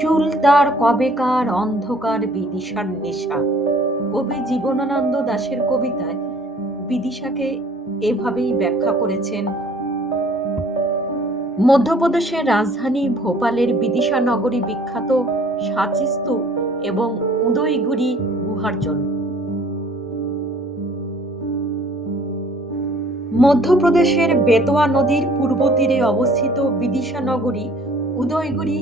চুল তার কবেকার অন্ধকার বিদিশার নেশা। কবি জীবনানন্দ দাশের কবিতায় বিদিশাকে এভাবেই ব্যাখ্যা করেছেন। মধ্যপ্রদেশের রাজধানী ভোপালের বিদিশা নগরী বিখ্যাত সাঁচি স্তূপ এবং উদয়গিরি গুহার জন্য। মধ্যপ্রদেশের বেতোয়া নদীর পূর্ব তীরে অবস্থিত বিদিশা নগরী উদয়গিরি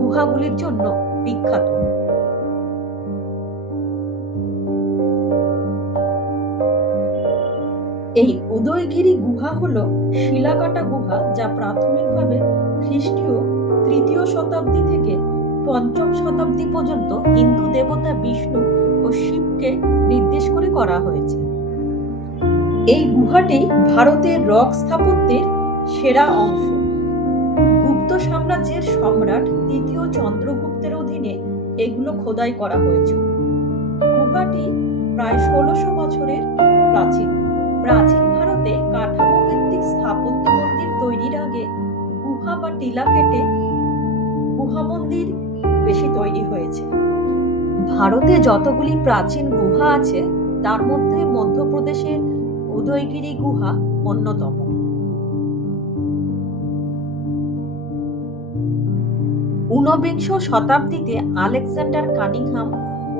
গুহাগুলির জন্য বিখ্যাত। এই উদয়গিরি গুহা হল শিলাকাটা গুহা, যা প্রাথমিকভাবে খ্রিস্টীয় ৩য় শতাব্দী থেকে ৫ম শতাব্দী পর্যন্ত হিন্দু দেবতা বিষ্ণু ও শিবকে নির্দেশ করে করা হয়েছে। এই গুহাটি ভারতের রক স্থাপত্যের সেরা অংশ। গুপ্ত সাম্রাজ্যের সম্রাট ৩য় চন্দ্রগুপ্তের অধীনে এগুলো খোদাই করা হয়েছিল। গুহাটি প্রায় ১৬০০ বছরের প্রাচীন। প্রাচীন ভারতে কাঠামো ভিত্তিক স্থাপত্য মন্দির তৈরির আগে গুহা বা টিলা কেটে গুহা মন্দির বেশি তৈরি হয়েছে। ভারতে যতগুলি প্রাচীন গুহা আছে তার মধ্যে মধ্যপ্রদেশের উদয়গিরি গুহা অন্যতম। ঊনবিংশ শতাব্দীতে আলেকজান্ডার কানিংহাম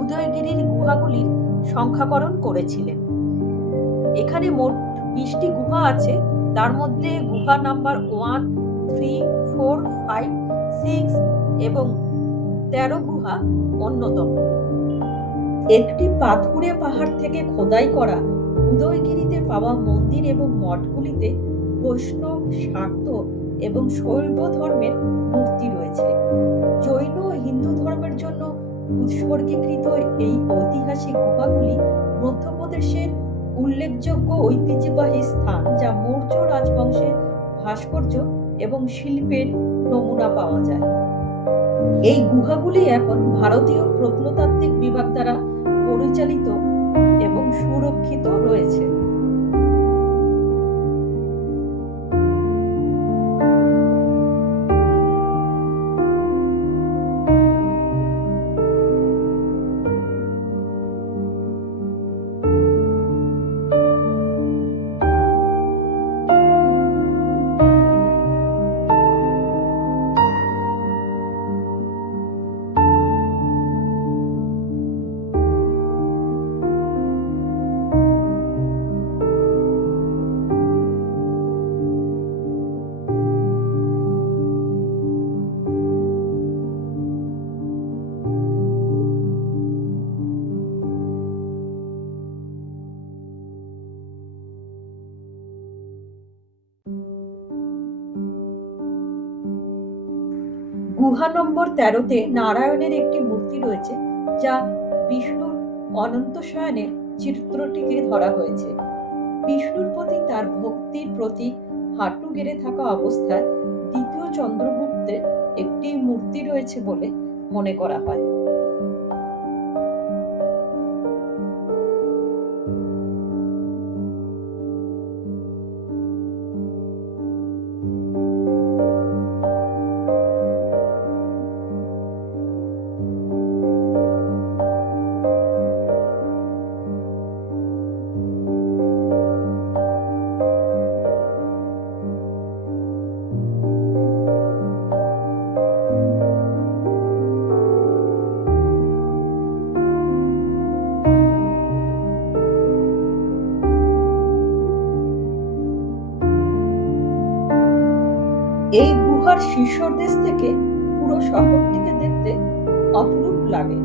উদয়গিরির গুহাগুলির সংখ্যাকরণ করেছিলেন। এখানে মোট ২০টি গুহা আছে, তার মধ্যে গুহা নাম্বার 1, 3, 4, 5, 6 এবং ১৩ গুহা অন্যতম। একটি পাথুরে পাহাড় থেকে খোদাই করা উদয়গিরিতে পাওয়া মন্দির এবং মঠগুলিতে বৈষ্ণব, শাক্ত এবং শৈব ধর্মের মূর্তি রয়েছে। জৈন ও হিন্দু ধর্মের জন্য উৎসর্গীকৃত এই ঐতিহাসিক গুহাগুলি মধ্যপ্রদেশের উল্লেখযোগ্য ঐতিহ্যবাহী স্থান, যা মৌর্য রাজবংশের ভাস্কর্য এবং শিল্পের নমুনা পাওয়া যায়। এই গুহাগুলি এখন ভারতীয় প্রত্নতাত্ত্বিক বিভাগ দ্বারা পরিচালিত এবং সুরক্ষিত রয়েছে। গুহা নম্বর ১৩-তে নারায়ণের একটি মূর্তি রয়েছে, যা বিষ্ণুর অনন্ত শয়নের চিত্রটিকে ধরা হয়েছে। বিষ্ণুর প্রতি তার ভক্তির প্রতীক হাঁটু গেড়ে থাকা অবস্থায় ২য় চন্দ্রগুপ্তের একটি মূর্তি রয়েছে বলে মনে করা হয়। এই গুহার শীর্ষদেশ থেকে পুরো শহরটিকে দেখতে অপরূপ লাগে।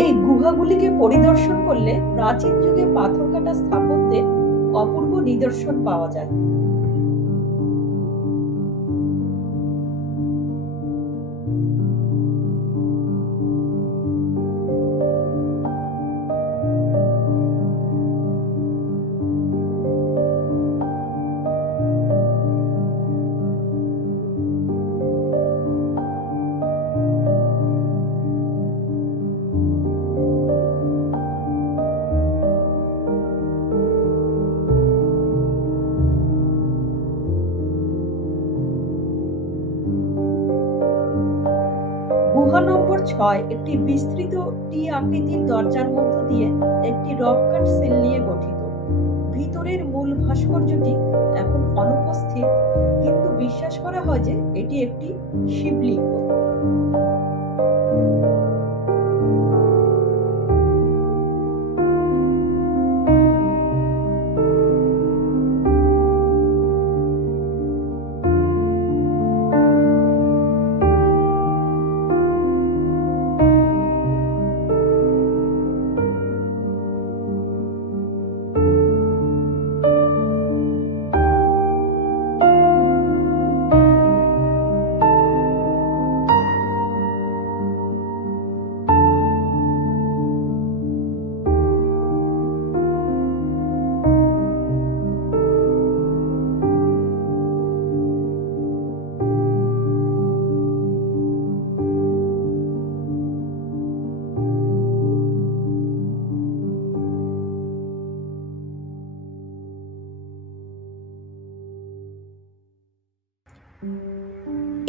এই গুহাগুলিকে পরিদর্শন করলে প্রাচীন যুগে পাথর কাটা স্থাপত্যের অপূর্ব নিদর্শন পাওয়া যায়। 6 একটি বিস্তৃত টি আকৃতির দরজার মধ্য দিয়ে একটি রক কাট সেল নিয়ে গঠিত। ভিতরের মূল ভাস্কর্যটি এখন অনুপস্থিত, কিন্তু বিশ্বাস করা হয় যে এটি একটি শিবলিঙ্গ।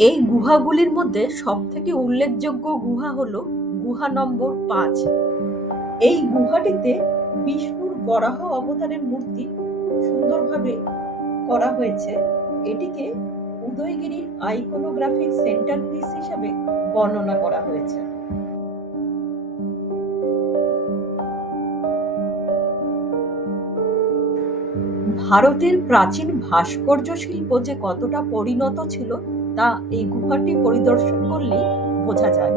এই গুহাগুলির মধ্যে সবথেকে উল্লেখযোগ্য গুহা হল গুহা নম্বর 5। এই গুহাটিতে বিষ্ণুর বরাহ অবতারের মূর্তি খুব সুন্দরভাবে করা হয়েছে। এটিকে উদয়গিরির আইকনোগ্রাফিক সেন্টারপিস হিসেবে বর্ণনা করা হয়েছে। ভারতের প্রাচীন ভাস্কর্য শিল্প যে কতটা পরিণত ছিল তা এই গুহাটি পরিদর্শন করলেই বোঝা যায়।